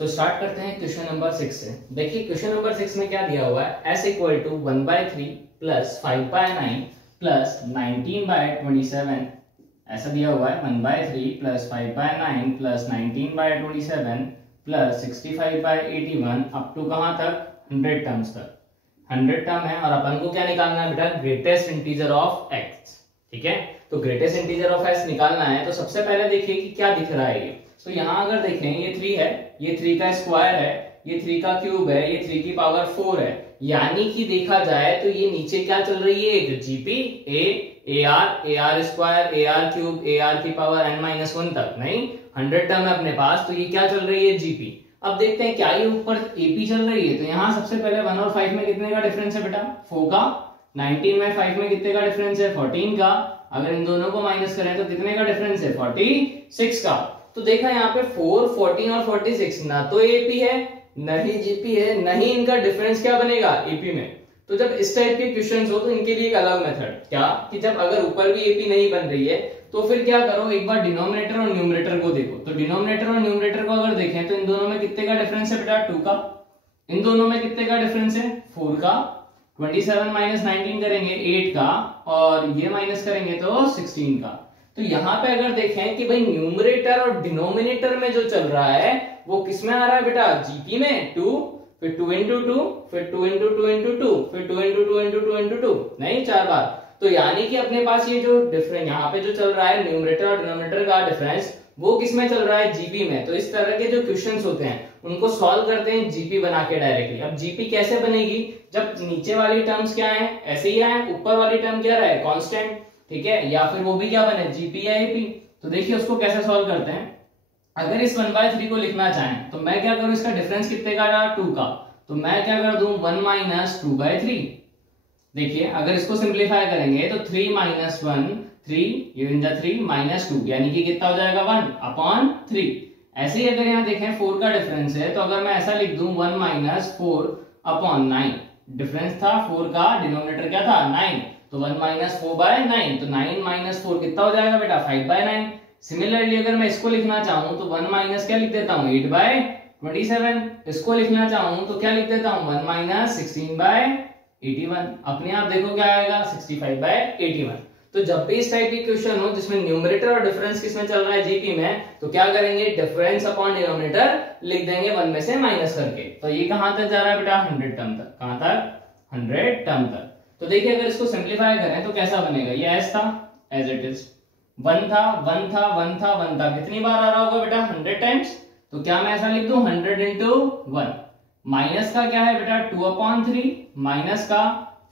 तो स्टार्ट करते हैं क्वेश्चन नंबर 6 से। देखिए क्वेश्चन नंबर 6 में क्या दिया हुआ है, s equal to 1/3 plus 5/9 plus 19/27 ऐसा दिया हुआ है। 1/3 plus 5/9 plus 19/27 plus 65/81 up to कहां तक, 100 टर्म्स तक। 100 टर्म है और अपन को क्या निकालना है बेटा, ग्रेटेस्ट इंटीजर ऑफ x। ठीक है, तो ग्रेटेस्ट इंटीजर ऑफ s निकालना है। तो सबसे पहले देखिए कि क्या दिख रहा है ये। तो यहाँ अगर देखें ये 3 है, ये 3 का स्क्वायर है, ये 3 का क्यूब है, ये 3 की पावर 4 है। यानी कि देखा जाए तो ये नीचे क्या चल रही है, एक GP a r square A R cube A R की पावर n-1 तक। नहीं, 100 टर्म है अपने पास, तो ये क्या चल रही है, जीपी। अब देखते हैं क्या ये ऊपर एपी चल रही है। तो यहाँ सबसे पहले 1 और 5 में कितने का डिफरेंस है बेटा, 4 का। 19 में 5 में कितने का डिफरेंस है, 14 का। अगर इन दोनों को माइनस करें तो कितने का डिफरेंस है, 46 का। तो देखा यहाँ पे 4, 14 और 46 ना तो एपी है न ही जीपी है, न ही इनका डिफरेंस क्या बनेगा, एपी में। तो जब इस टाइप के क्वेश्चंस हो तो इनके लिए एक अलग मेथड क्या, कि जब अगर ऊपर भी एपी नहीं बन रही है तो फिर क्या करो, एक बार डिनोमिनेटर और न्यूमरेटर को देखो। तो डिनोमिनेटर और न्यूमरेटर को अगर देखें तो इन दोनों में कितने का डिफरेंस है बेटा, 2 का। इन दोनों में कितने का डिफरेंस है, 4 का। 27 माइनस 19 करेंगे 8 का, और ये माइनस करेंगे तो 16 का। तो यहाँ पे अगर देखें कि भाई न्यूमरेटर और डिनोमिनेटर में जो चल रहा है वो किस में आ रहा है बेटा, जीपी में 2, फिर 2 into 2, फिर 2 into 2 into 2, फिर 2 into 2 into 2 into 2, नहीं 4 बार। तो यानी कि अपने पास ये जो डिफरेंस यहाँ पे जो चल रहा है न्यूमरेटर और डिनोमिनेटर का डिफरेंस, वो किस में चल रहा है, जीपी में। तो इस तरह के जो क्वेश्चंस होते हैं उनको सॉल्व करते हैं जीपी बना के डायरेक्टली। अब जीपी कैसे बनेगी, जब नीचे वाली टर्म्स क्या है, ऐसे ही आए, ऊपर वाली टर्म क्या रहे, कांस्टेंट। ठीक है, या फिर वो भी क्या बने, जीपी या एपी। तो देखिए उसको कैसे सॉल्व करते हैं। अगर इस 1/3 को लिखना चाहें तो मैं क्या करूं, इसका डिफरेंस कितने का रहा, 2 का। तो मैं क्या कर दूं, 1 माइनस 2/3। देखिए अगर इसको सिंप्लीफाई करेंगे तो 3 माइनस 1 3, ये इन 3 माइनस 2, यानी कि कितना हो जाएगा, 1/3। ऐसे ही अगर यहाँ देखें 4 का डिफरेंस है, तो अगर मैं ऐसा लिख दूं 1 माइनस 4/9, डिफरेंस था 4 का, डिनोमिनेटर क्या था, 9। तो 1 माइनस 4/9, तो 9 माइनस 4 कितना हो जाएगा बेटा, 5/9। सिमिलरली अगर मैं इसको लिखना चाहूं तो 1 माइनस क्या लिख देता हूं, 8/27। इसको लिखना चाहूं तो क्या लिख देता हूं, 1 माइनस 16/81। अपने आप देखो क्या आएगा, 65/81। तो जब भी इस टाइप की क्वेश्चन हो जिसमें न्यूमरेटर और डिफरेंस किसमें चल रहा है, जीपी में, तो क्या करेंगे, डिफरेंस अपॉन डिनोमिनेटर लिख देंगे 1 में से माइनस करके। तो ये कहां तक जा रहा है बेटा, 100 टर्म तक। कहां तक, 100 टर्म तक। तो देखिए अगर इसको सिंप्लीफाई करें तो कैसा बनेगा, ये s था एज इट इज, 1 था 1 था 1 था 1 था, कितनी बार आ रहा होगा बेटा, 100 टाइम्स। तो क्या मैं ऐसा लिख दूं, 100 into 1। माइनस का क्या है बेटा, 2/3, माइनस का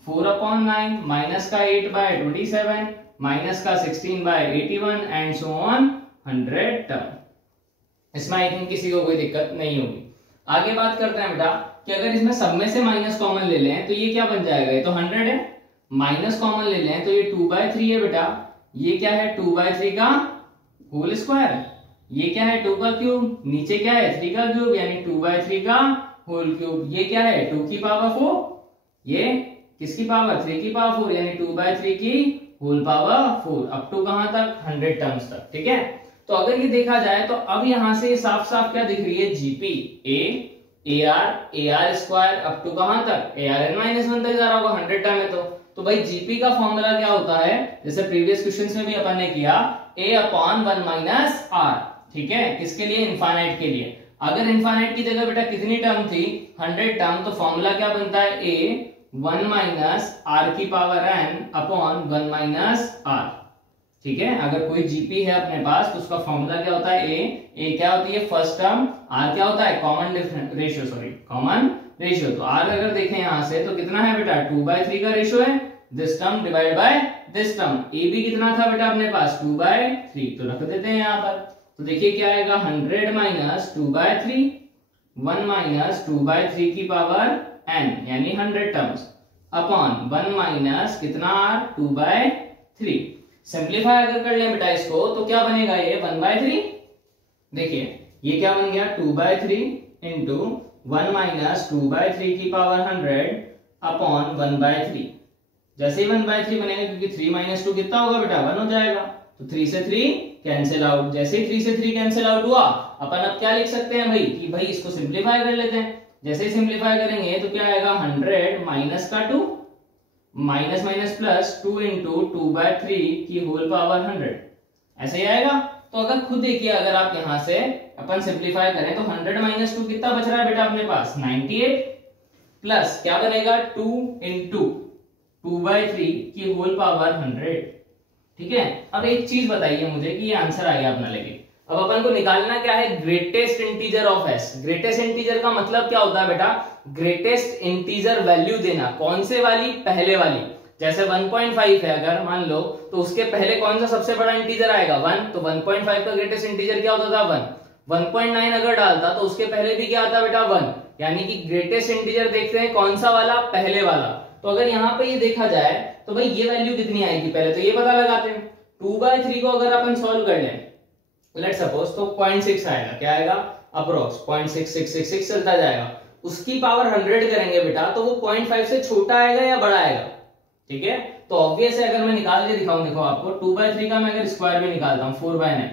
4/9, माइनस का 8/27, माइनस का 16/81 एंड सो ऑन 100 टर्म। इसमें आई थिंक किसी को कोई दिक्कत नहीं होगी। आगे बात करते हैं बेटा कि अगर इसमें सब में से माइनस कॉमन ले लें तो ये क्या बन जाएगा, ये तो 100 है। माइनस कॉमन ले लें तो ये 2/3 है बेटा, ये क्या है, 2/3 का होल स्क्वायर। ये क्या है, 2 का क्यूब, नीचे क्या है, 3 का क्यूब, यानी 2/3 का होल क्यूब। ये क्या है, 2 की पावर 4, ये किसकी पावर, 3 की पावर 4, यानी 2/3 की होल पावर 4 अप टू कहां तक, 100 टर्म्स तक। ठीक है, तो अगर ये देखा जाए तो अब यहां से साफ साफ क्या दिख रही है, GP a r square up to कहां तक, ए आर n-1 तक जा रहा होगा, 100 टर्म है। तो भाई जीपी का फॉर्मूला क्या होता है, जैसे प्रीवियस क्वेश्चंस में भी अपन ने किया, a/1 माइनस आर। ठीक है, किसके लिए, इनफाइनाइट के लिए। अगर इनफाइनाइट की जगह बेटा कितनी टर्म थी, 100 टर्म, तो फॉर्मूला क्या बनता है, a 1 माइनस आर की पावर n/1 माइनस आर। ठीक है, अगर कोई जीपी है अपने पास तो उसका फॉर्मूला क्या होता है, ए क्या होती है, फर्स्ट टर्म, आर क्या होता है, कॉमन रेशियो, कॉमन रेशियो। तो आर अगर देखें यहां से तो कितना है बेटा, 2/3 का रेशियो है, this term divide by this term. A भी कितना था बेटा अपने पास, 2/3, तो रख देते हैं यहां पर। तो देखिए क्या आएगा, 100 माइनस 2/3, 1 माइनस 2/3 की पावर n, यानी 100 टर्म्स, अपॉन 1 माइनस कितना आर, 2/3। सिंप्लीफाई अगर कर लें बेटा इसको तो क्या बनेगा, ये 1/3। देखिए ये क्या बन गया, 2/3 इंटू 1 माइनस 2/3 की पावर 100 अपॉन 1/3। जैसे ही 1/3 बनेगा, क्योंकि 3 माइनस 2 कितना होगा बेटा, 1 हो जाएगा। तो 3 से 3 कैंसिल आउट। जैसे ही 3 से 3 कैंसिल आउट हुआ, अपन अब क्या लिख सकते हैं भाई कि भाई इसको सिंप्लीफाई कर लेते हैं। जैसे ही सिंप्लीफाई करेंगे तो क्या आएगा 100 माइनस का 2 माइनस माइनस प्लस 2 इंटू 2/3 की होल पावर 100 ऐसे ही आएगा। तो अगर खुद देखिए, अगर आप यहां से अपन सिंप्लीफाई करें तो 100 माइनस 2 कितना बच रहा है बेटा अपने पास 98 प्लस क्या बनेगा 2 इंटू 2/3 की होल पावर 100। ठीक है, अब एक चीज बताइए मुझे कि ये आंसर आ गया अपना, लेकिन अब अपन को निकालना क्या है greatest integer of S. Greatest integer का मतलब क्या होता है बेटा, ग्रेटेस्ट इंटीजर वैल्यू देना। कौन से वाली, पहले वाली। जैसे 1.5 है अगर मान लो, तो उसके पहले कौन सा सबसे बड़ा इंटीजर आएगा 1, तो 1.5 का ग्रेटेस्ट इंटीजर क्या होता था 1। 1.9 अगर डालता तो उसके पहले भी क्या आता बेटा 1, यानी कि ग्रेटेस्ट इंटीजर देखते हैं कौन सा वाला, पहले वाला। तो अगर यहाँ पे ये देखा जाए तो भाई ये वैल्यू कितनी आएगी, पहले तो ये पता लगाते हैं। 2/3 को अगर अपन सॉल्व कर लें लेट सपोज, तो 0.6 आएगा, क्या आएगा अप्रोक्स 0.6666 चलता जाएगा। उसकी पावर 100 करेंगे बेटा तो वो 0.5 से छोटा आएगा या बड़ा आएगा। ठीक है, तो ऑब्वियस है, अगर मैं निकाल के दिखाऊं, देखो आपको 2/3 का मैं अगर स्क्वायर भी निकालता हूँ 4/9,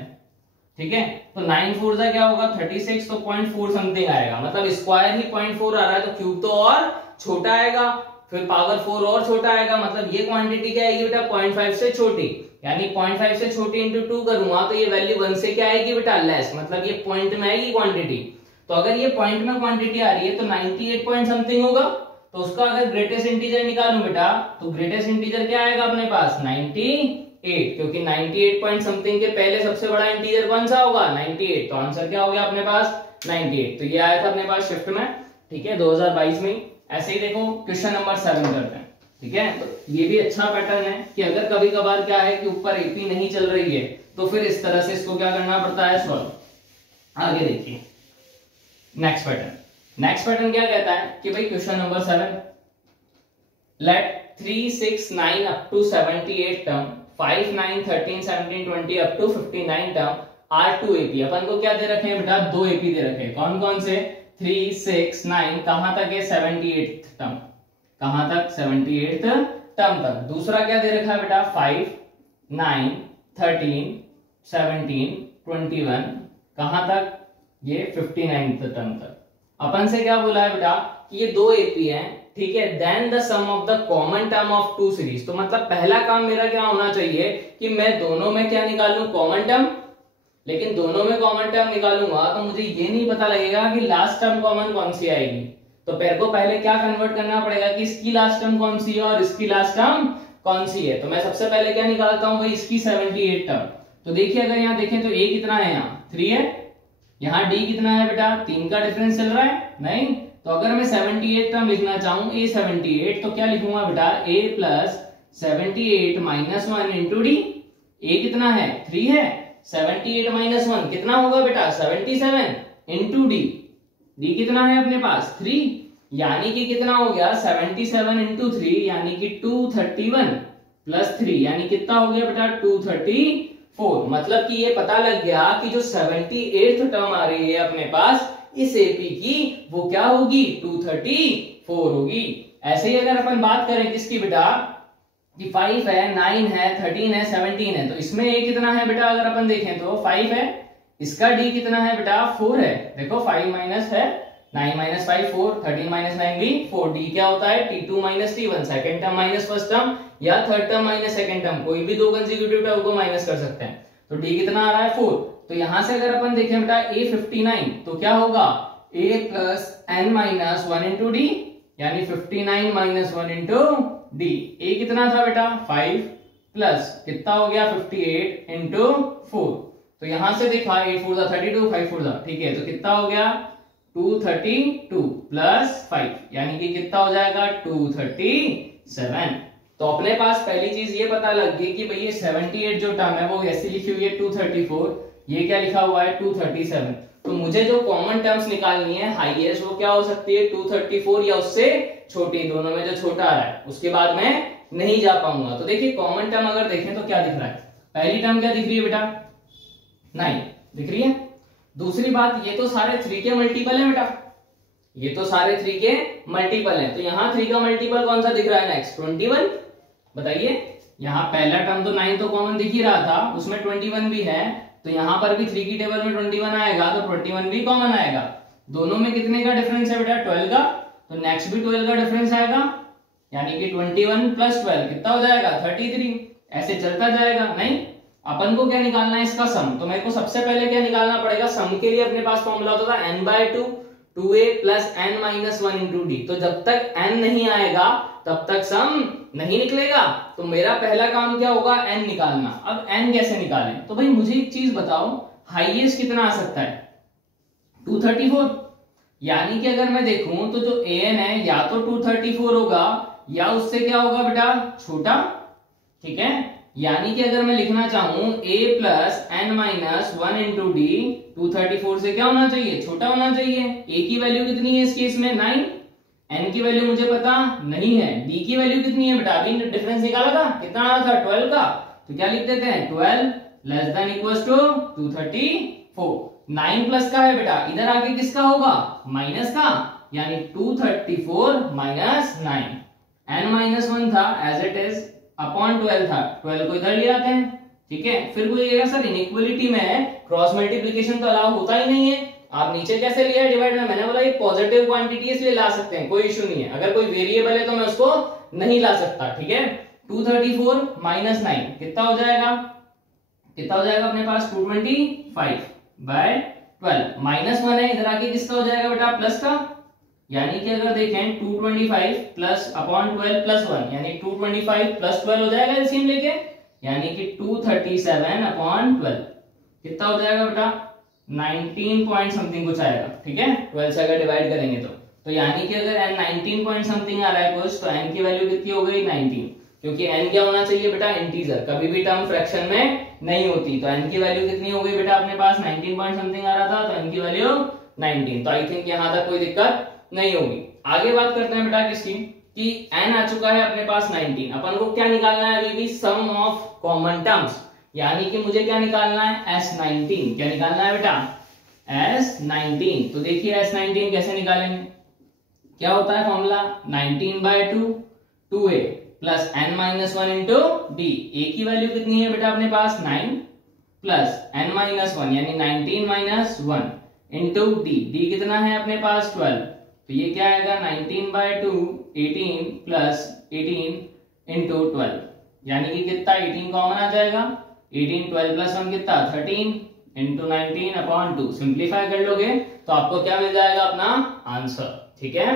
ठीक है, तो 9 4 जा क्या होगा 36, तो 0.4 समथिंग आएगा। मतलब स्क्वायर ही 0.4 आ रहा है, तो क्यूब तो और छोटा आएगा, फिर पावर 4 और छोटा आएगा। मतलब ये क्वांटिटी क्या आएगी बेटा 0.5 से छोटी, यानी 0.5 से छोटी इंटू 2 करूंगा तो ये वैल्यू 1 से क्या आएगी बेटा लेस, मतलब ये पॉइंट में आएगी क्वांटिटी। तो अगर ये पॉइंट में क्वांटिटी आ रही है तो 98 पॉइंट समथिंग होगा। तो उसका अगर ग्रेटेस्ट इंटीजर निकालूं बेटा तो ग्रेटेस्ट इंटीजर क्या आएगा अपने पास 98, क्योंकि 98 पॉइंट समथिंग के पहले सबसे बड़ा इंटीजर कौन सा होगा 98। तो आंसर क्या हो गया अपने पास 98। तो ये आया था अपने पास शिफ्ट में, ठीक है 2022 में। ऐसे ही देखो क्वेश्चन नंबर 7 करते हैं। ठीक है, तो ये भी अच्छा पैटर्न है कि अगर कभी कभार क्या है कि ऊपर एपी नहीं चल रही है तो फिर इस तरह से इसको क्या करना पड़ता है सॉल्व। आगे देखिए नेक्स्ट पैटर्न। नेक्स्ट पैटर्न क्या कहता है कि भाई question number 7, let 3 6 9 up to 78 term 5 9 13 17 20 up to 59 term are 2 AP. अपन को क्या दे रखे हैं बेटा 2 एपी दे रखे हैं। कौन कौन से 3 6 9 कहां तक है 78th टर्म, कहां तक 78th टर्म तक। दूसरा क्या दे रखा है बेटा 5 9 13 17 21 कहां तक ये 59th टर्म तक। अपन से क्या बोला है बेटा कि ये 2 एपी हैं, ठीक है, then the sum of the common term of 2 series. तो मतलब पहला काम मेरा क्या होना चाहिए कि मैं दोनों में क्या निकालूं कॉमन टर्म, लेकिन दोनों में कॉमन टर्म निकालूंगा तो मुझे ये नहीं पता लगेगा कि लास्ट टर्म कॉमन कौन सी आएगी। तो मेरे को पहले क्या कन्वर्ट करना पड़ेगा कि इसकी लास्ट टर्म कौन सी है और इसकी लास्ट टर्म कौन सी है। तो मैं सबसे पहले क्या निकालता हूं भाई इसकी 78 टर्म। तो देखिए अगर यहाँ देखें तो a कितना है यहाँ 3 है, यहाँ d कितना है बेटा 3 का डिफरेंस चल रहा है नहीं। तो अगर मैं 78 टर्म लिखना चाहूं a 78 तो क्या लिखूंगा बेटा a plus 78 minus 1 into D. a कितना है 3 है, 78 माइनस 1 कितना होगा बेटा 77 इंटू डी। डी कितना है अपने पास 3, यानी कि कितना हो गया 77 इंटू 3 यानी कि 231 प्लस 3 यानी कितना हो गया बेटा 234। मतलब कि ये पता लग गया कि जो 78th टर्म आ रही है अपने पास इस एपी की वो क्या होगी 234 होगी। ऐसे ही अगर अपन बात करें किसकी बेटा कि 5 है 9 है 13 है 17 है, तो इसमें a कितना है बेटा अगर अपन देखें तो 5 है, इसका d कितना है बेटा 4 है। देखो 5 माइनस है 9 माइनस 5 4, 13 माइनस 9 भी 4। d क्या होता है t2 minus t1, second term minus first term या third term minus second term, कोई भी 2 कंसेक्यूटिव टर्म को माइनस कर सकते हैं। तो d कितना आ रहा है 4। तो यहां से अगर अपन देखें बेटा a 59 तो क्या होगा a plus n minus 1 into D, यानी 59 माइनस 1 इंटू डी। a कितना था बेटा 5 प्लस कितना हो गया 58 इंटू 4। तो यहां से देखा 8 4 32 5 4 ठीक है, तो कितना हो गया 232 प्लस 5 यानी कि कितना हो जाएगा 237। तो अपने पास पहली चीज ये पता लग गई कि भाई ये 78 जो टर्म है वो ऐसी लिखी हुई है 234, ये क्या लिखा हुआ है 237। तो मुझे जो कॉमन टर्म्स निकालनी है हाईएस्ट वो क्या हो सकती है 234 या उससे छोटी, दोनों में जो छोटा आ रहा है उसके बाद में नहीं जा पाऊंगा। तो देखिए कॉमन टर्म अगर देखें तो क्या दिख रहा है, पहली टर्म क्या दिख रही है बेटा 9 दिख रही है। दूसरी बात ये तो सारे 3 के मल्टीपल है बेटा, ये तो सारे 3 के मल्टीपल है। तो यहाँ 3 का मल्टीपल कौन सा दिख रहा है नेक्स्ट 21, बताइए यहाँ पहला टर्म तो 9 तो कॉमन दिख ही रहा था, उसमें 21 भी है, तो यहाँ पर भी 3 की टेबल में 21 आएगा, तो 21 भी कॉमन आएगा। दोनों में कितने का डिफरेंस है बेटा? 12 का, तो नेक्स्ट भी 12 का डिफरेंस आएगा, यानी कि 21 प्लस 12 कितना हो जाएगा? 33। ऐसे चलता जाएगा। नहीं, अपन को क्या निकालना है? इसका सम। तो मेरे को सबसे पहले क्या निकालना पड़ेगा? सम के लिए अपने पास फॉर्मूला होता था n/2 2a plus n-1 into D. तो जब तक n नहीं आएगा तब तक सम नहीं निकलेगा। तो मेरा पहला काम क्या होगा? n निकालना। अब n कैसे निकालें? तो भाई मुझे एक चीज बताओ, हाईएस्ट कितना आ सकता है? 234। यानी कि अगर मैं देखूं तो जो an है या तो 234 होगा या उससे क्या होगा बेटा? छोटा। ठीक है, यानी कि अगर मैं लिखना चाहूं a plus n-1 into D, 234 से क्या होना चाहिए? छोटा होना चाहिए। a की वैल्यू कितनी है इस केस में? 9। n की वैल्यू मुझे पता नहीं है। d की वैल्यू कितनी है बेटा? अभी डिफरेंस निकाला था, कितना आ रहा था? 12 का। तो क्या लिख देते हैं? 12 less than equals to 234। 9 plus का है बेटा, इधर आगे किसका होगा? माइनस का, यानी 234 माइनस 9। n-1 था एज इट इज, अपॉन 12 था, 12 को इधर ले आते हैं। ठीक है, फिर कोई कहेगा सर इनइक्वालिटी में क्रॉस मल्टीप्लिकेशन तो अलाउ होता ही नहीं है, आप नीचे कैसे लिया डिवाइड में? मैंने बोला ये पॉजिटिव क्वांटिटी है इसलिए ला सकते हैं, कोई इशू नहीं है। अगर कोई वेरिएबल है तो मैं उसको नहीं ला सकता। ठीक है, 234 माइनस 9 कितना हो जाएगा? कितना हो जाएगा अपने पास? 225 बाय 12। माइनस 1 है, इधर आके किसका हो जाएगा बेटा? प्लस का। यानी कि अगर देखें 225 प्लस अपॉन 12 प्लस 1, यानी 225 प्लस 12 हो जाएगा एलसीएम लेके, यानी कि 237 अपॉन 12 कितना हो जाएगा बेटा? 19 पॉइंट समथिंग कुछ आएगा। ठीक है, 12 से अगर डिवाइड करेंगे तो यानी कि अगर n 19 पॉइंट समथिंग आ रहा है कुछ, तो n की वैल्यू कितनी हो गई? 19। क्योंकि n क्या होना चाहिए बेटा? इंटीजर। कभी भी टर्म फ्रैक्शन में नहीं होती। तो n की वैल्यू कितनी हो गई बेटा अपने पास? 19 पॉइंट समथिंग आ रहा था, तो n की वैल्यू 19। तो आई थिंक यहां तक कोई दिक्कत नहीं होगी। आगे बात करते हैं बेटा किसकी, कि n आ चुका है अपने पास 19। अपन को क्या निकालना है अभी भी? सम ऑफ कॉमन टर्म्स, यानी कि मुझे क्या निकालना है? S19। क्या निकालना है बेटा? S19। तो देखिए S19 कैसे निकालेंगे? क्या होता है formula? 19/2 2a plus n-1 into D. a की वैल्यू कितनी है बेटा अपने पास? 9 प्लस n-1 यानी 19 माइनस 1 इंटू डी। डी कितना है अपने पास? 12। तो ये क्या आएगा? 19/2 18 प्लस 18 इंटू 12, यानी कि कितना? 18 कॉमन आ जाएगा। 18 12 प्लस 1 कितना? 13 इंटू 19 अपॉन 2। सिंप्लीफाई कर लोगे तो आपको क्या मिल जाएगा? अपना आंसर। ठीक है,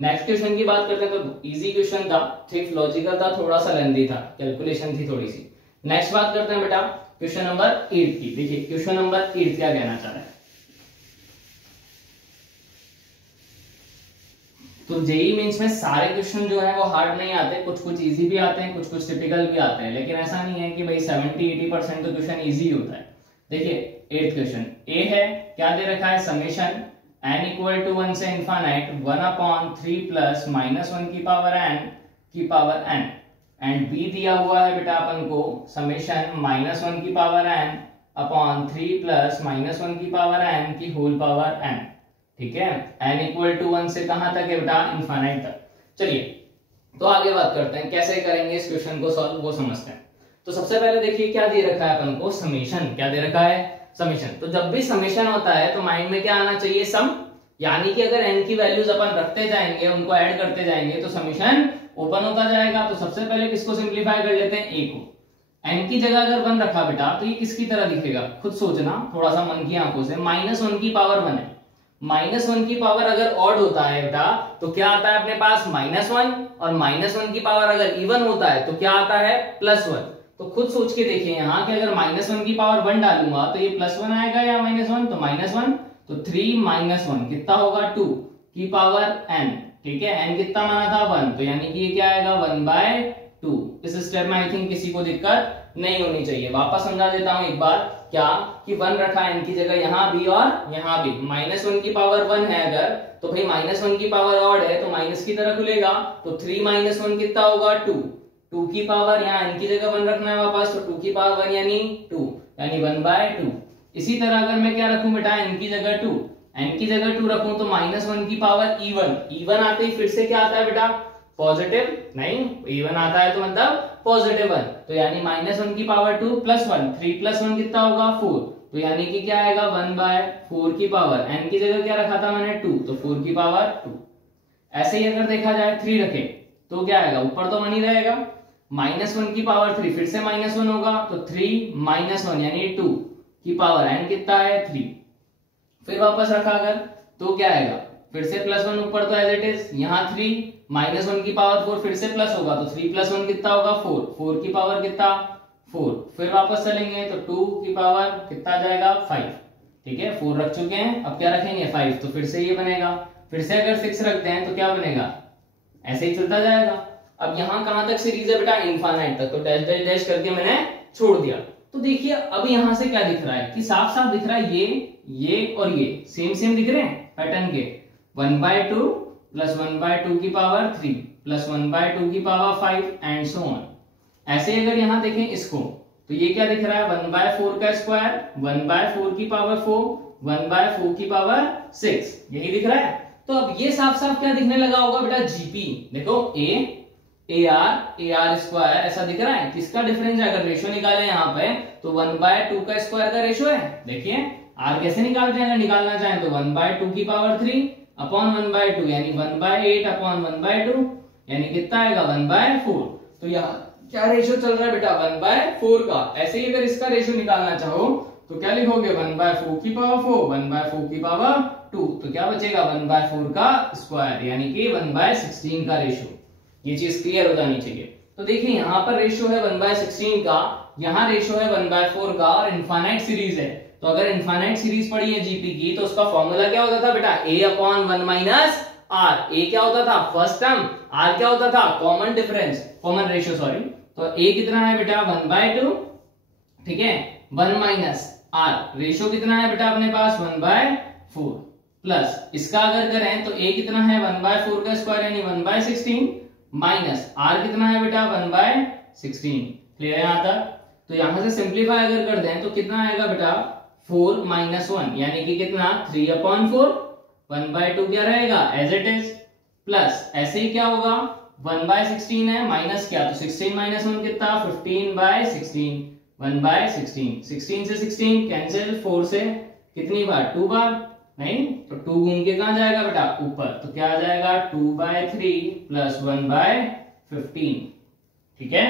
नेक्स्ट क्वेश्चन की बात करते हैं। तो इजी क्वेश्चन था, सिर्फ लॉजिकल था, थोड़ा सा लेंथी था, कैलकुलेशन थी थोड़ी सी। नेक्स्ट बात करते हैं बेटा क्वेश्चन नंबर 8 की। देखिए क्वेश्चन नंबर 8 क्या कहना चाह रहा है। तो जेई मेंस में सारे क्वेश्चन जो है वो हार्ड नहीं आते, कुछ कुछ इजी भी आते हैं, कुछ कुछ टिपिकल भी आते हैं, लेकिन ऐसा नहीं है कि भाई 70-80% तो क्वेश्चन इजी होता है। देखिए 8th क्वेश्चन ए है, क्या दे रखा है? समेशन n इक्वल टू 1 से इनफाइनाइट 1/3 प्लस -1 की पावर n एंड b दिया हुआ है बेटा अपन को समेशन -1 की पावर n अपॉन 3 प्लस -1 की पावर n की होल पावर n। ठीक है, n इक्वल टू 1 से कहां तक है बेटा? इनफाइनाइट तक। चलिए तो आगे बात करते हैं कैसे करेंगे इस क्वेश्चन को सॉल्व, वो समझते हैं। तो सबसे पहले देखिए क्या दे रखा है अपन को? समेशन। क्या दे रखा है? समेशन। तो जब भी समेशन होता है तो माइंड में क्या आना चाहिए? सम। यानी कि अगर n की वैल्यूज अपन रखते जाएंगे, उनको ऐड करते जाएंगे तो समेशन ओपन होता जाएगा। तो सबसे पहले किसको सिंप्लीफाई कर लेते हैं? a को। n की जगह अगर 1 रखा बेटा तो ये किसकी तरह दिखेगा? खुद सोचना थोड़ा सा मन की आंखों से। -1 की पावर 1 है, -1 की पावर अगर ऑड होता है बेटा तो क्या आता है अपने पास? -1, और -1 की पावर अगर इवन होता है तो क्या आता है? +1। तो खुद सोच के देखिए यहाँ कि अगर -1 की पावर 1 डालूंगा तो ये +1 आएगा या -1? तो -1, तो 3 - 1 कितना होगा? 2 की पावर n। ठीक है, n कितना माना था? 1, तो यानी कि ये क्या आएगा? 1/2। इस स्टेप में आई थिंक किसी को दिक्कत नहीं होनी चाहिए। वापस समझा देता हूं एक बार, क्या कि 1 रखा n की जगह यहाँ भी और यहाँ भी। -1 की पावर 1 है अगर, तो भाई -1 की पावर ऑड है तो माइनस की तरह खुलेगा, तो 3 - 1 कितना होगा? 2। 2 की पावर यहाँ n की जगह 1 रखना है वापस, तो 2 की पावर 1 यानी 2, यानी 1/2। इसी तरह अगर मैं क्या रखूं बेटा? n की जगह 2, n की जगह 2 रखूं तो -1 की पावर इवन। इवन आते ही फिर से क्या आता है बेटा? पॉजिटिव नहीं, इवन आता है तो मतलब पॉजिटिव 1, तो यानी -1 की पावर 2 प्लस 1, 3 प्लस 1 कितना होगा 4, तो यानी कि क्या आएगा 1/4 की पावर, n की जगह क्या रखा था मैंने 2, तो 4 की पावर 2। ऐसे ही अगर देखा जाए 3 रखे तो क्या आएगा, ऊपर तो 1 ही रहेगा, -1 की पावर 3 फिर से -1 होगा, तो 3 -1 यानी 2 की पावर n कितना है 3, फिर वापस रखा अगर तो क्या आएगा, फिर से +1 ऊपर तो एज इट इज, यहाँ 3 -1 की पावर 4 फिर से प्लस होगा, तो 3 + 1 कितना होगा 4, 4 की पावर कितना 4, फिर वापस चलेंगे तो 2 की पावर कितना आ जाएगा 5, ठीक है 4 रख चुके हैं, अब क्या रखेंगे 5, तो फिर से ये बनेगा, फिर से अगर 6 रखते हैं तो क्या बनेगा, ऐसे ही चलता जाएगा। अब यहाँ कहां तक सीरीज है बेटा, इनफाइनाइट तक, तो डैश डैश डैश करके मैंने छोड़ दिया। तो देखिए अब यहाँ से क्या दिख रहा है कि साफ साफ दिख रहा है ये और ये सेम सेम दिख रहे हैं पैटर्न के, 1/2 प्लस 1/2 की पावर 3 प्लस 1/2 की पावर 5 एंड सो ऑन। ऐसे अगर यहाँ देखें इसको तो ये क्या दिख रहा है 1/4 का स्क्वायर, 1/4 की पावर 4, 1/4 की पावर 6, यही दिख रहा है। तो अब ये साफ साफ क्या दिखने लगा होगा बेटा, जीपी देखो AR स्क्वायर ऐसा दिख रहा है, किसका डिफरेंस है, अगर रेशियो निकाले यहाँ पे तो 1/2 का स्क्वायर का रेशियो है, देखिए R कैसे निकालते हैं, अगर निकालना चाहें तो 1/2 की पावर 3 अपॉन 1/2 यानी 1/8 अपॉन 1/2 यानी कितना आएगा 1/4। तो यहाँ क्या रेशियो चल रहा है बेटा 1/4 का। ऐसे ही अगर इसका रेशियो निकालना चाहो तो क्या लिखोगे 1/4 की पावर 4 1/4 की पावर 2, तो क्या बचेगा 1/4 का स्क्वायर यानी कि 1/16 का रेशियो। ये चीज क्लियर हो जानी चाहिए। तो देखिए यहाँ पर रेशियो है 1/16 का, यहाँ रेशियो है 1/4 का और इनफाइनाइट सीरीज है। तो अगर इनफाइनाइट सीरीज पढ़ी है जीपी की तो उसका फॉर्मूला क्या होता था बेटा, A/1 - R। A क्या होता था फर्स्ट टर्म, R क्या होता था common difference, common ratio sorry. तो A कितना है बेटा 1/2, ठीक है 1 - R रेशियो कितना है बेटा अपने पास 1/4 प्लस इसका अगर करें तो A कितना है 1/4 का स्क्वायर यानी 1/16 माइनस R कितना है बेटा 1/16। क्लियर है यहाँ तक। तो यहां से सिंप्लीफाई अगर कर दें तो कितना आएगा बेटा 4 - 1 यानी कि कितना 3/4, 1/2 क्या रहेगा एज इट इज, प्लस ऐसे ही क्या होगा 1/16 है माइनस क्या, तो 16 - 1 कितना 15/16, 1/16, 16 से 16 कैंसिल, 4 से कितनी बार 2 बार, नहीं तो 2 घूम के कहां जाएगा बेटा ऊपर, तो क्या आ जाएगा 2/3 प्लस 1/15, ठीक है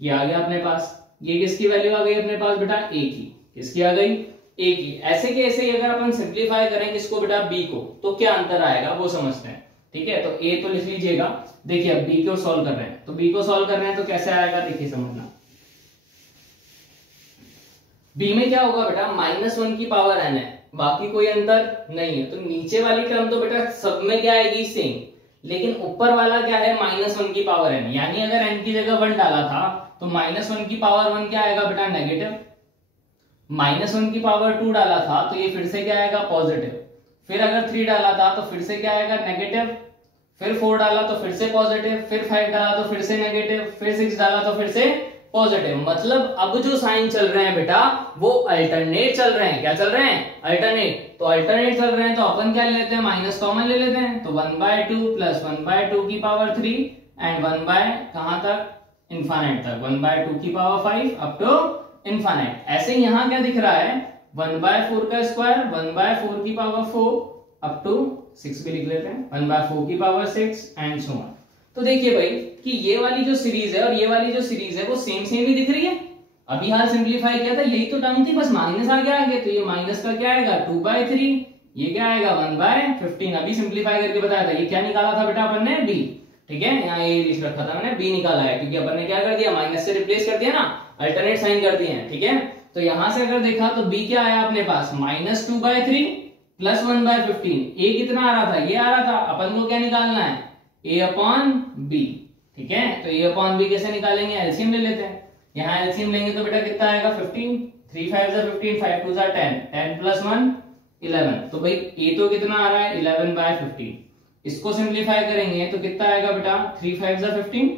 ये आ गया अपने पास। ये किसकी वैल्यू आ गई अपने पास बेटा A की, किसकी आ गई A की। ऐसे के ऐसे ही अगर अपन सिंप्लीफाई करें किसको बेटा B को तो क्या अंतर आएगा वो समझते हैं, ठीक है। तो A तो लिख लीजिएगा, देखिए अब B को सॉल्व कर रहे हैं, तो B को सॉल्व कर रहे हैं तो कैसे आएगा देखिए समझना। B में क्या होगा बेटा -1 की पावर n है, बाकी कोई अंतर नहीं है, तो नीचे वाली टर्म तो बेटा सब में क्या आएगी सेम, लेकिन ऊपर वाला क्या है -1 की पावर n, यानी अगर n की जगह 1 डाला था तो -1 की पावर 1 क्या आएगा बेटा नेगेटिव, -1 की पावर 2 डाला था तो ये फिर से क्या आएगा पॉजिटिव, फिर अगर 3 डाला था तो फिर से क्या आएगा नेगेटिव, फिर 4 डाला तो फिर से पॉजिटिव, फिर 5 डाला तो फिर से नेगेटिव, फिर 6 डाला तो फिर से पॉजिटिव। मतलब अब जो साइन चल रहे हैं बेटा वो अल्टरनेट चल रहे हैं, क्या चल रहे हैं अल्टरनेट। तो अल्टरनेट चल रहे हैं तो अपन क्या ले लेते हैं माइनस कॉमन ले लेते हैं, तो 1/2 प्लस 1/2 की पावर 3 एंड 1 बाय कहां तक इनफाइनाइट तक, 1/2 की पावर 5 अप टू इनफाइनाइट। ऐसे यहां क्या दिख रहा है 1/4 का स्क्वायर 1/4 की पावर 4 अप टू 6 भी लिख लेते हैं 1/4 की पावर 6 एंड सो ऑन। तो देखिए भाई कि ये वाली जो सीरीज है और ये वाली जो सीरीज है वो सेम सेम ही दिख रही है। अभी हाल सिंप्लीफाई किया था यही तो टर्म थी, बस माइनस आ गया आगे, तो ये माइनस का क्या आएगा 2/3, ये क्या आएगा 1/15। अभी सिंप्लीफाई करके बताया था, ये क्या निकाला था बेटा अपन ने b, ठीक है यहाँ ये लिख रखा था मैंने b निकाला है, क्योंकि अपन ने क्या कर दिया माइनस से रिप्लेस कर दिया ना, अल्टरनेट साइन कर दिए हैं, ठीक है। तो यहां से अगर देखा तो b क्या आया अपने पास -2/3 प्लस 1/15, a कितना आ रहा था ये आ रहा था, अपन को क्या निकालना है a/b, ठीक है। तो a/b कैसे निकालेंगे एलसीएम ले लेते हैं, यहाँ एलसीएम लेंगे तो बेटा कितना आएगा 15, 3 5 15, 5 2 10, 10 प्लस 1 11, तो भाई a तो कितना आ रहा है 11/15। इसको सिंप्लीफाई करेंगे तो कितना आएगा बेटा 3 5 15,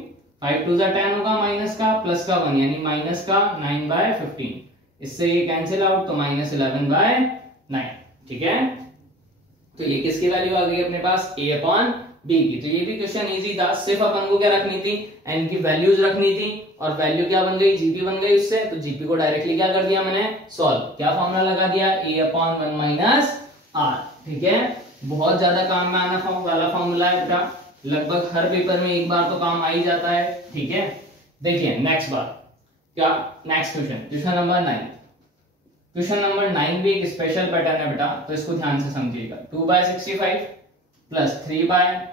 5 2 10 होगा माइनस का प्लस का 1 यानी माइनस का 9/15, इससे ये कैंसिल आउट तो -11/9, ठीक है। तो ये किसकी वैल्यू आ गई अपने पास a/b बी की। तो ये भी क्वेश्चन इजी था, सिर्फ अपन को क्या रखनी थी, एन की वैल्यूज रखनी थी और वैल्यू क्या बन गई, जीपी बन गई उससे। तो जीपी को डायरेक्टली क्या कर दिया मैंने, सॉल्व, क्या फॉर्मूला लगा दिया, ए अपॉन 1 माइनस आर। ठीक है, बहुत ज्यादा काम में आना वाला फॉर्मूला है बेटा, लगभग हर पेपर में एक बार तो काम आ ही जाता है। ठीक है, देखिए नेक्स्ट बार क्या, next question, question number 9। Question number 9 भी एक स्पेशल पैटर्न है बेटा, तो इसको ध्यान से समझिएगा। 2/65 प्लस 3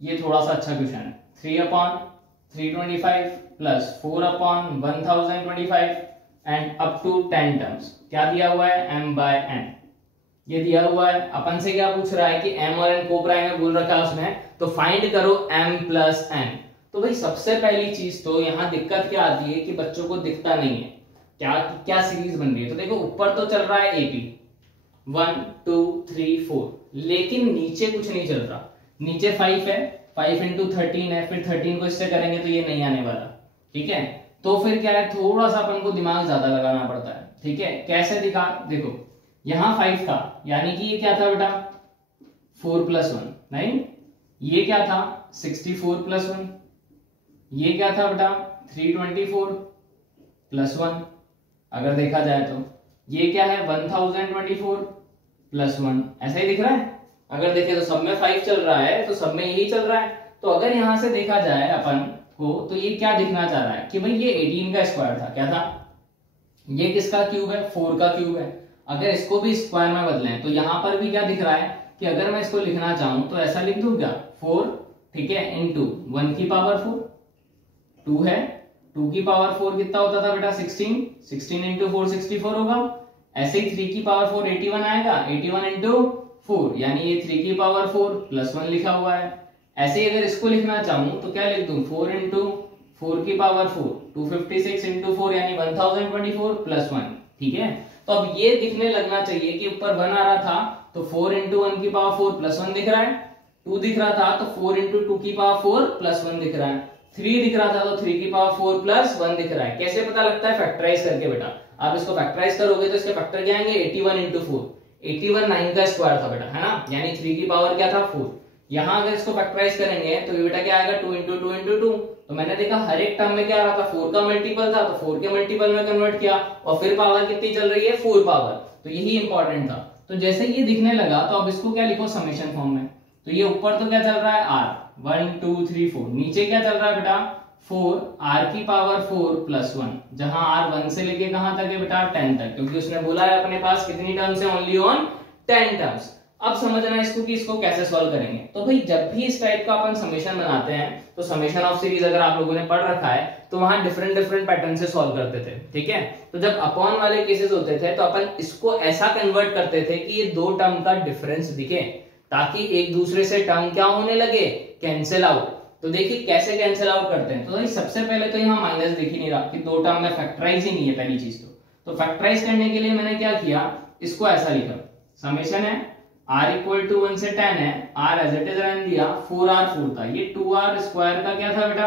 ये थोड़ा सा अच्छा क्वेश्चन है, 3/325 plus 4/1025 and up to 10 terms. क्या दिया हुआ है, m/n ये दिया हुआ है। अपन से क्या पूछ रहा है कि m और n को प्राइम में बोल रखा है उसने, तो फाइंड करो m प्लस n। तो भाई सबसे पहली चीज तो यहाँ दिक्कत क्या आती है कि बच्चों को दिखता नहीं है क्या क्या सीरीज बन रही है। तो देखो ऊपर तो चल रहा है एपी 1 2 3 4, लेकिन नीचे कुछ नहीं चल रहा। नीचे 5 है, 5 इंटू 13 है, फिर 13 को इससे करेंगे तो ये नहीं आने वाला। ठीक है, तो फिर क्या है, थोड़ा सा अपन को दिमाग ज्यादा लगाना पड़ता है। ठीक है, कैसे दिखा, देखो यहाँ 5 था, यानी कि ये क्या था बेटा 4 + 1, नहीं ये क्या था 64 + 1, ये क्या था बेटा 324 + 1। अगर देखा जाए तो ये क्या है 1024 + 1, ऐसा ही दिख रहा है। अगर देखें तो सब में 5 चल रहा है, तो सब में यही चल रहा है। तो अगर यहां से देखा जाए अपन को, तो ये क्या दिखना चाह रहा है कि भाई ये 18 का स्क्वायर था, क्या था, ये किसका क्यूब है, 4 का क्यूब है। अगर इसको भी स्क्वायर में बदलें तो यहां पर भी क्या दिख रहा है कि अगर मैं इसको लिखना चाहूं तो ऐसा लिख दूं क्या 4, ठीक है, इंटू 1 की पावर 4, 2 है, 2 की पावर 4 कितना होता था बेटा 16, 16 इंटू 4 64 होगा। ऐसे ही 3 की पावर 4 81 आएगा, 81 इंटू 4 यानी ये 3 की पावर 4 + 1 लिखा हुआ है। ऐसे ही अगर इसको लिखना चाहूं तो क्या लिख दूं 4 इंटू 4 की पावर 4 256 इंटू 4 यानी 1024 + 1। ठीक है, तो अब ये दिखने लगना चाहिए कि ऊपर 1 आ रहा था तो 4 इंटू 1 की पावर 4 + 1 दिख रहा है, 2 दिख रहा था तो 4 इंटू 2 की पावर 4 + 1 दिख रहा है, 3 दिख रहा था तो 3 की पावर 4 + 1 दिख रहा है। कैसे पता लगता है, फैक्टराइज करके बेटा। आप इसको फैक्टराइज करोगे तो इसके फैक्टर क्या आएंगे 81 इंटू 4, 81 9 का स्क्वायर था बेटा, है ना, यानी 3 की पावर क्या था 4। यहां अगर इसको फैक्टराइज करेंगे तो ये बेटा क्या आएगा 2 इंटू 2 इंटू 2। तो मैंने देखा हर एक टर्म में क्या आ रहा था 4 का मल्टीपल था, तो 4 के मल्टीपल में कन्वर्ट किया और फिर पावर कितनी चल रही है 4 पावर। तो यही इंपॉर्टेंट था। तो जैसे ये दिखने लगा तो अब इसको क्या लिखो समेशन फॉर्म में। तो ये ऊपर तो क्या चल रहा है r 1 2 3 4, नीचे क्या चल रहा है बेटा 4 r की पावर 4 + 1, जहां r 1 से लेके कहां तक है बेटा 10 तक, क्योंकि उसने बोला है अपने पास कितनी टर्म्स है, ओनली ऑन 10 टर्म्स। अब समझना इसको कि इसको कैसे सॉल्व करेंगे। तो भाई जब भी इस टाइप का अपन समेशन बनाते हैं तो समेशन ऑफ सीरीज अगर आप लोगों ने पढ़ रखा है तो वहां डिफरेंट पैटर्न से सॉल्व करते थे। ठीक है, तो जब अपॉन वाले केसेस होते थे तो अपन इसको ऐसा कन्वर्ट करते थे कि ये दो टर्म का डिफरेंस दिखे, ताकि एक दूसरे से टर्म क्या होने लगे, कैंसिल आउट। तो देखिए कैसे कैंसिल आउट करते हैं। तो सबसे पहले तो यहाँ माइनस दिख ही नहीं रहा कि दो टर्म में फैक्टराइज ही नहीं है पहली चीज। तो फैक्टराइज करने के लिए मैंने क्या किया, इसको ऐसा लिखा, समेशन है r = 1 से 10 है, r एज इट इज रहने दिया, 4r4 था, ये 2r² का क्या था बेटा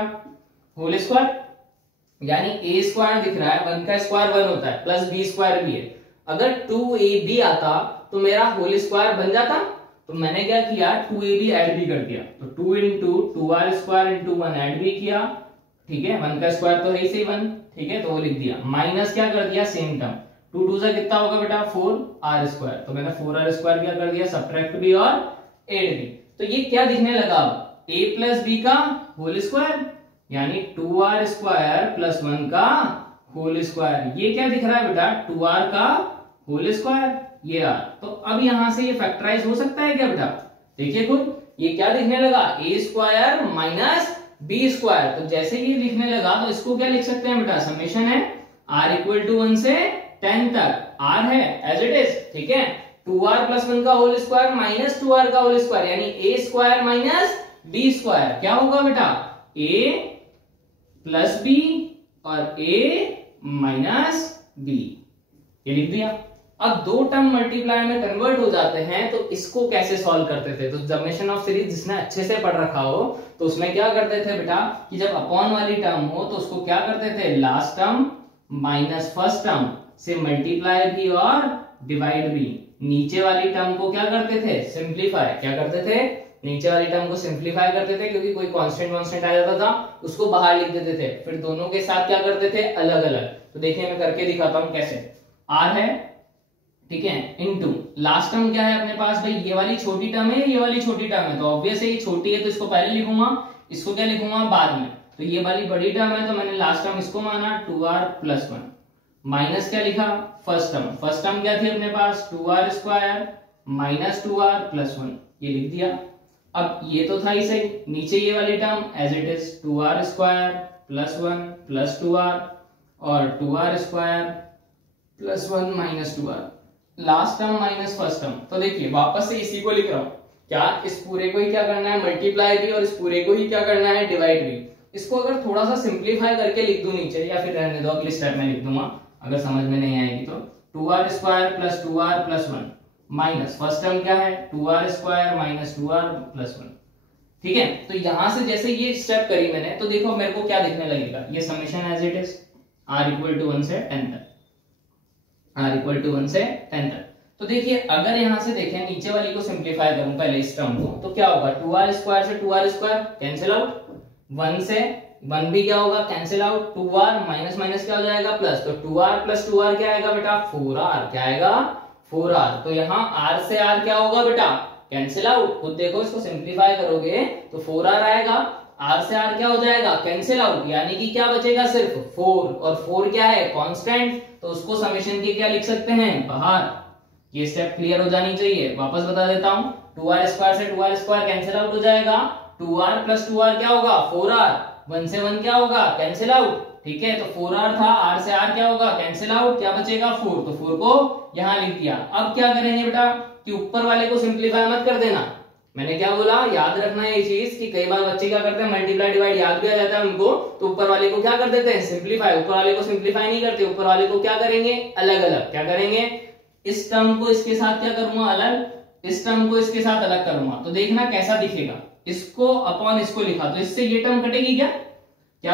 होल स्क्वायर, यानी a² दिख रहा है, 1 का स्क्वायर 1 होता है, प्लस b² भी है। अगर 2ab आता तो मेरा होल स्क्वायर बन जाता। तो मैंने क्या किया 2ab ऐड भी कर दिया, तो 2 इंटू 2r² इंटू 1 ऐड भी किया। ठीक है, 1 का स्क्वायर तो है ही सही 1, ठीक है, तो वो लिख दिया, माइनस क्या कर दिया सेम टर्म, 2 2 से कितना होगा बेटा 4r², तो मैंने 4r² क्या कर दिया, सब्ट्रैक्ट भी और ऐड भी। तो ये क्या दिखने लगा, a + b का होल स्क्वायर, यानी 2r² + 1 का होल स्क्वायर। ये क्या दिख रहा है बेटा 2r का होल स्क्वायर, ये r। तो अब यहां से ये फैक्टराइज हो सकता है क्या बेटा, देखिए खुद ये क्या दिखने लगा a² - b²। तो जैसे ये दिखने लगा तो इसको क्या लिख सकते हैं बेटा, समेशन है r = 1 से 10 तक, r है एज इट इज, ठीक है, 2r + 1 का होल स्क्वायर माइनस 2r का होल स्क्वायर, यानी a² - b²। क्या होगा बेटा a + b और a - b, ये लिख दिया। अब दो टर्म मल्टीप्लाई में कन्वर्ट हो जाते हैं तो इसको कैसे सॉल्व करते थे। तो समेशन ऑफ सीरीज जिसने अच्छे से पढ़ रखा हो तो उसमें क्या करते थे बेटा कि जब अपॉन वाली टर्म हो तो उसको क्या करते थे, last term minus first term से मल्टीप्लाई भी और डिवाइड भी। नीचे वाली टर्म को क्या करते थे, सिंप्लीफाई, क्या करते थे नीचे वाली टर्म को सिंप्लीफाई करते थे, क्योंकि कोई कांस्टेंट वांस्टेंट आ जाता था उसको बाहर लिख देते थे, फिर दोनों के साथ क्या करते थे, अलग अलग। तो देखिए मैं करके दिखाता हूं कैसे। r है, ठीक है, इनटू लास्ट टर्म क्या है अपने पास भाई, ये वाली छोटी टर्म है, ये वाली छोटी टर्म है, तो ऑब्वियस है ये छोटी है तो इसको पहले लिखूंगा, इसको क्या लिखूंगा बाद में। तो ये वाली बड़ी टर्म है तो मैंने लास्ट टर्म इसको माना 2r + 1, माइनस क्या लिखा, फर्स्ट टर्म क्या थी अपने पास 2r² - 2r + 1, ये लिख दिया। अब ये तो था ही सही, नीचे ये वाली term as it is 2r² + 1 + 2r और 2r² + 1 - 2r, last term minus first term. तो देखिए वापस से इसी को लिख रहा हूं, क्या इस पूरे को ही क्या करना है, मल्टीप्लाई भी, और इस पूरे को ही क्या करना है, डिवाइड भी। इसको अगर थोड़ा सा सिंप्लीफाई करके लिख दूं नीचे, या फिर रहने दो अगले स्टेप में लिख दूंगा अगर समझ में नहीं आएगी तो, 2r² + 2r + 1 minus first term क्या है 2r² - 2r + 1, ठीक है। तो यहां से जैसे ये स्टेप करी मैंने, तो देखो मेरे को क्या दिखने लगेगा, ये summation as it is r = 1 से 10 तक, r = 1 से 10 तक। तो देखिए अगर यहां से देखें नीचे वाली को सिंप्लीफाई करूं पहले इस टर्म को, तो क्या होगा, 2r² से 2r² कैंसिल आउट, 1 से 1 भी क्या होगा, cancel out, 2r minus minus क्या हो जाएगा प्लस, तो 2r + 2r क्या आएगा बेटा 4r, क्या आएगा 4r। तो यहाँ r से r क्या होगा बेटा, कैंसिल आउट, खुद देखो इसको सिंप्लीफाई करोगे तो 4r आएगा, r से r क्या हो जाएगा, कैंसिल आउट, यानी कि क्या बचेगा, सिर्फ 4, और 4 क्या है, कांस्टेंट, तो उसको समेशन के क्या लिख सकते हैं, बाहर। ये स्टेप क्लियर हो जानी चाहिए, वापस बता देता हूं, 2r² से 2r² कैंसिल आउट हो जाएगा, 2r + 2r क्या होगा 4r, 1 से 1 क्या होगा, कैंसिल आउट, ठीक है। तो 4r था, r से r क्या होगा, कैंसिल आउट, क्या बचेगा 4, तो 4 को यहां लिख दिया। अब क्या करेंगे बेटा कि ऊपर वाले को सिंप्लीफाई मत कर देना, मैंने क्या बोला, याद रखना ये चीज कि कई बार बच्चे क्या करते हैं, मल्टीप्लाई डिवाइड याद भी आ जाता है उनको, तो ऊपर वाले को क्या कर देते हैं, सिंप्लीफाई। ऊपर वाले को सिंप्लीफाई नहीं करते, ऊपर वाले को क्या करेंगे, अलग अलग। क्या करेंगे, इस टर्म को इसके साथ क्या करूंगा, अलग, इस टर्म को इसके साथ अलग करूंगा, तो देखना कैसा दिखेगा। इसको अपॉन इसको लिखा तो इससे ये टर्म कटेगी, क्या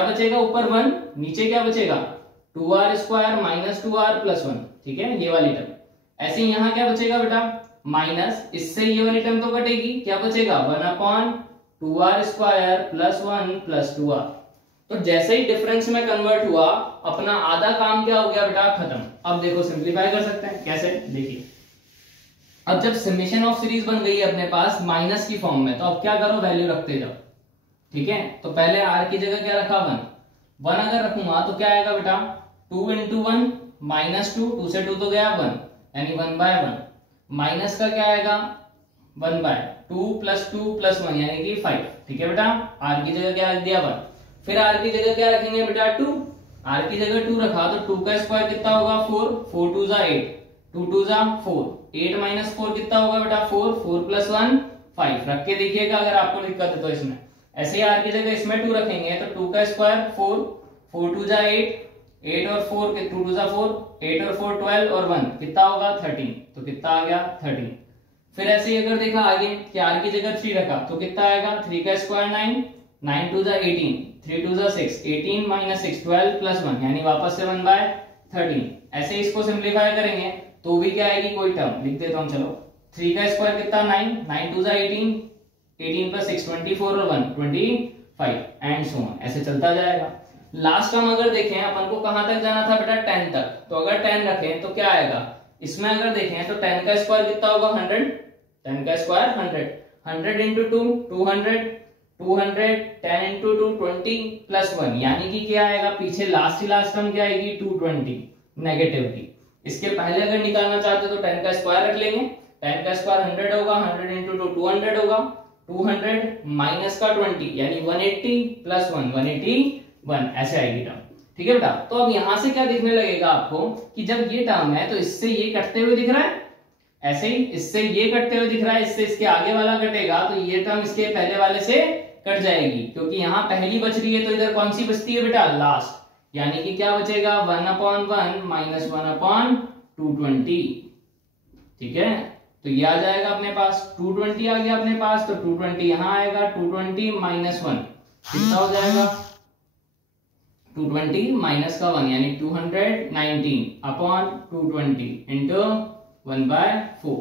बचेगा, ऊपर 1, नीचे क्या बचेगा 2r² - 2r + 1, ठीक है, ये वाली टर्म। ऐसे यहां क्या बचेगा बेटा, माइनस, इससे ये वाली टर्म तो कटेगी, क्या बचेगा 1/2r² + 1 + 2r। तो जैसे ही डिफरेंस में कन्वर्ट हुआ, अपना आधा काम क्या हो गया बेटा, खत्म। अब देखो सिंप्लीफाई कर सकते हैं कैसे, देखिए अब जब समेशन ऑफ सीरीज बन गई है अपने पास माइनस की फॉर्म में, तो अब क्या करो, वैल्यू रखते जाओ, ठीक है। तो पहले r की जगह क्या रखा, 1 अगर रखूंगा तो क्या आएगा बेटा, 2 × 1 -2, 2 से 2 तो गया 1, यानी 1/1, माइनस का क्या आएगा 1/2 + 2 + 1 यानी कि 5, ठीक है बेटा। r की जगह क्या रख दिया 1, फिर r की जगह क्या रखेंगे बेटा 2, r की जगह 2 रखा तो 2 का स्क्वायर कितना होगा 4, 4 2 = 8, 2 2 = 4, 8 - 4 कितना होगा बेटा 4, 4 + 1 5, रख के देखिएगा अगर आपको दिक्कत है तो इसमें। ऐसे ही r की जगह इसमें 2 रखेंगे तो 2 का स्क्वायर 4, 4 2 = 8, 8 और 4 2 2 = 4, 8 और 4 12 और 1 कितना होगा 13, तो कितना आ गया 13। फिर ऐसे ही अगर देखा आगे कि r की जगह 3 रखा तो कितना आएगा, 3 का स्क्वायर 9, 9 2 = 18, 3 2 = 6, 18 - 6 12 + 1 यानी वापस से 1/13। ऐसे इसको सिंप्लीफाई करेंगे तो भी क्या आएगी, कोई टर्म लिख देता हूं, चलो 3 का स्क्वायर कितना 9, 9 2 = 18, 18 + 6 24 और 1 25 एंड सो ऑन, ऐसे चलता जाएगा। लास्ट टर्म अगर देखें अपन को कहां तक जाना था बेटा 10 तक, तो अगर 10 रखें तो क्या आएगा, इसमें अगर देखें तो 10 का स्क्वायर कितना होगा 100, 10 का स्क्वायर 100, 100 × 2 200, 200, 10 × 2 20 + 1 यानी कि क्या आएगा, पीछे लास्ट टर्म क्या आएगी 220 नेगेटिव की। इसके पहले अगर निकालना चाहते तो 10 का स्क्वायर रख लेंगे, 10 का स्क्वायर 100 होगा, 100 × 2 200 होगा, 200 माइनस का 20 यानी 180 + 1 181, ऐसे आएगी टर्म, ठीक है बेटा। तो अब यहां से क्या दिखने लगेगा आपको कि जब ये टर्म है तो इससे ये कटते हुए दिख रहा है, ऐसे ही इससे ये कटते हुए दिख रहा है, इससे इसके आगे वाला कटेगा तो ये टर्म इसके पहले वाले से कट जाएगी, क्योंकि यहाँ पहली बच रही है तो इधर कौन सी बचती है बेटा, लास्ट, यानी कि क्या बचेगा 1/1 - 1/220, ठीक है। तो ये आ जाएगा अपने पास 220 आ गया अपने पास, तो 220 यहां आएगा, 220 - 1 कितना हो जाएगा 220 माइनस का 1 यानी 219/220 × 1/4,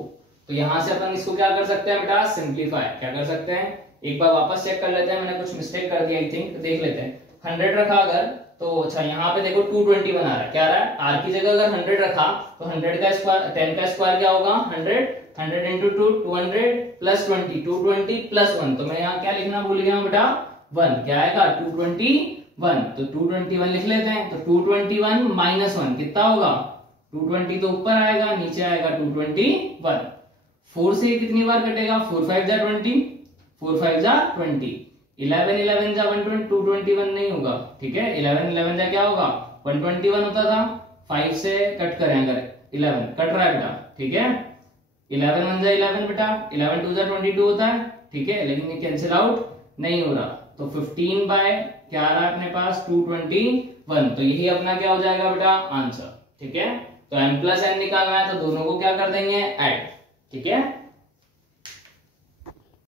तो यहां से अपन इसको क्या कर सकते हैं बेटा, सिंप्लीफाई क्या कर सकते हैं, एक बार वापस चेक कर लेते हैं, मैंने कुछ मिस्टेक कर दी आई थिंक, देख लेते हैं। 100 रखा अगर, तो अच्छा यहाँ पे देखो 220 बना रहा है, क्या रहा है, आर की जगह अगर 100 रखा तो 100 का स्क्वायर 10 का स्क्वायर क्या होगा 100 into 2 200 plus 20 220 plus 1, तो मैं यहाँ क्या लिखना भूल गया हूँ बेटा 1, क्या आएगा 221, तो 221 लिख लेते हैं। तो 221 minus 1 कितना होगा, 220 तो ऊपर आएगा, नीचे आएगा 221। 4 से कितनी बार कटेगा, 4 5 जा 20, 4 5 जा 20, 11 11 जा 120, 221 नहीं होगा, ठीक है, 11 11 जा क्या होगा 121 होता था, 5 से कट करें अगर 11 कट रहा है बेटा, ठीक है, 11 1 जा 11 बेटा, 11 2 जा 22 होता है, ठीक है, लेकिन ये कैंसिल आउट नहीं हो रहा, तो 15 बाय क्या आ रहा है अपने पास 221, तो यही अपना क्या हो जाएगा बेटा आंसर, ठीक है। तो m प्लस n निकालना है तो दोनों को क्या कर देंगे ऐड, ठीक है।